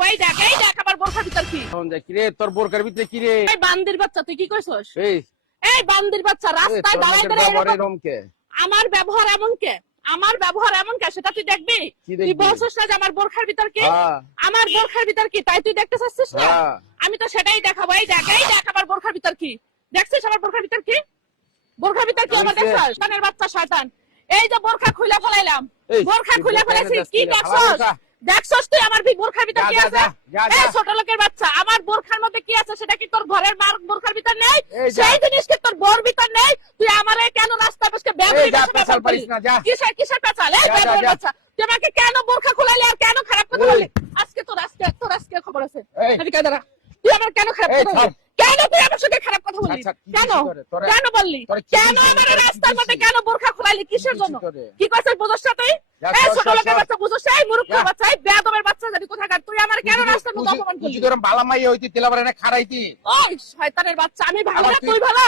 ভাই দেখ এই দেখ আমার বোরখার ভিতর কি কিরে তোর বোরকার ভিতরে কিরে? এই বান্দির বাচ্চা তুই কি কইছস? এই এই বান্দির বাচ্চা রাস্তায় দাঁড়ায় দাঁড়ায় আমার ব্যবহার এমন কে? আমার ব্যবহার এমন কে সেটা তুই দেখবি? তুই বলছস না যে আমার বোরখার ভিতর কি? আমার বোরখার ভিতর কি তাই তুই দেখতে চাচ্ছিস না? আমি তো সেটাই দেখাবো। এই দেখ আমার বোরখার ভিতর কি? দেখছিস আমার বোরখার ভিতর কি? বোরখার ভিতর কি আমার দেখছস? শয়তানের বাচ্চা শয়তান। এই যে বোরখা খুলে ফেলাইলাম। বোরখা খুলে ফেলেছিস কি দেখছস? দেখছস তুই আমার বোরখার ভিতর কি আছে? এই ছোট লোকের বাচ্চা আমার বোরখার মধ্যে কি আছে সেটা কি তোর ঘরের মার বোরখার ভিতর নেই? সেই জিনিস কি তোর বোর ভিতর নেই? তুই আমারে কেন রাস্তা বসে বেদবি পেছাল পারিস না যা। কিসের পেছাল? এই বেদবি বাচ্চা তুই আমাকে কেন বোরখা খুলাইলি আর কেন খারাপ কথা বললি? আজকে খবর আছে। এদিকে দাঁড়া। তুই আমার কেন খারাপ কথা বললি? কেন তুই আমার সাথে খারাপ কথা বললি? কেন বললি? কেন আমার রাস্তার মধ্যে কেন বোরখা খুলাইলি কিসের জন্য? কি কইছিস বুঝছ না তুই? এই ছোট লোকের বাচ্চা বুঝছ এই মূর্খ বাচ্চা এই বেয়াদবের বাচ্চা যদি কোথাকার তুই আমার কেন রাস্তার মধ্যে অপমান করলি? তুই তোর বালা মাই হইতি তেলাবারে না খাড়াইতি। ওই শয়তানের বাচ্চা আমি ভালো না তুই ভালো?